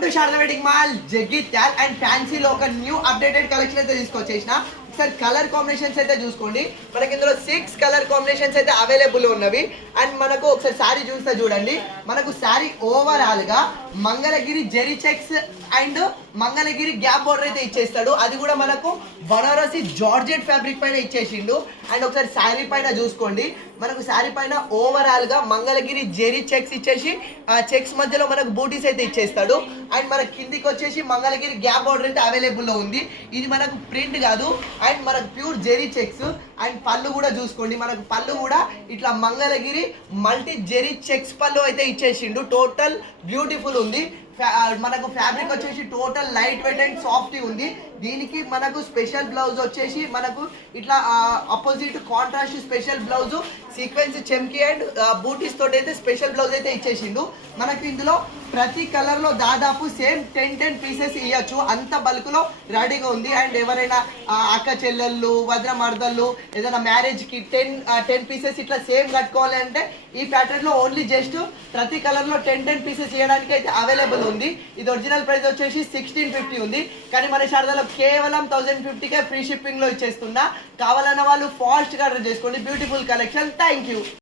Welcome to Sharada wedding mall Jagtial and ఫ్యాన్సీలో ఒక new updated collection అయితే తీసుకొచ్చేసిన. ఒకసారి కలర్ కాంబినేషన్స్ అయితే చూసుకోండి. మనకి ఇందులో 6 కలర్ కాంబినేషన్స్ అయితే అవైలబుల్ ఉన్నవి. అండ్ మనకు ఒకసారి శారీ చూస్తే చూడండి, మనకు శారీ ఓవరాల్ గా Mangalagiri zari checks and Mangalagiri gap border అయితే ఇచ్చేస్తాడు. అది కూడా మనకు బనారసి జార్జెట్ ఫ్యాబ్రిక్ పైన ఇచ్చేసిండు. అండ్ ఒకసారి శారీ పైన చూసుకోండి, మనకు శారీ పైన ఓవరాల్ గా మంగళగిరి జెరీ చెక్స్ ఇచ్చేసి ఆ చెక్స్ మధ్యలో మనకు బూటీస్ అయితే ఇచ్చేస్తాడు. అండ్ మన కిందికి వచ్చేసి మంగళగిరి గ్యాప్ బోర్డర్ అయితే అవైలబుల్ లో ఉంది. ఇది మనకు ప్రింట్ కాదు, అండ్ మనకు ప్యూర్ జెరీ చెక్స్. అండ్ పళ్ళు కూడా చూసుకోండి, మనకు పళ్ళు కూడా ఇట్లా మంగళగిరి మల్టీ జెరీ చెక్స్ పళ్ళు అయితే ఇచ్చేసిండు. టోటల్ బ్యూటిఫుల్ ఉంది. మనకు ఫ్యాబ్రిక్ వచ్చేసి total light weight and soft ఉంది. దీనికి మనకు స్పెషల్ బ్లౌజ్ వచ్చేసి మనకు ఇట్లా opposite contrast special blouse sequence చెమ్కి అండ్ బూటీస్ తోటి అయితే స్పెషల్ బ్లౌజ్ అయితే ఇచ్చేసిండు. మనకు ఇందులో ప్రతి కలర్ లో దాదాపు సేమ్ 10 పీసెస్ ఇవ్వచ్చు, అంత బల్క్ లో రెడీగా ఉంది. అండ్ ఎవరైనా అక్క చెల్లెళ్ళు వదిన మరదళ్ళు ఏదైనా మ్యారేజ్ కి 10 పీసెస్ ఇట్లా సేమ్ కట్టుకోవాలి అంటే ఈ ప్యాటర్న్ లో ఓన్లీ జస్ట్ ప్రతి కలర్ లో 10 పీసెస్ ఇవ్వడానికి అయితే అవైలబుల్ ఉంది. ఇది ఒరిజినల్ ప్రైస్ వచ్చేసి 1650 ఉంది, కానీ మన శారదాలో కేవలం 1050కే ఫ్రీ షిప్పింగ్ లో ఇచ్చేస్తున్నా. కావాలన్న వాళ్ళు ఫాస్ట్ గా ఆర్డర్ చేసుకోండి. Beautiful collection. Thank you.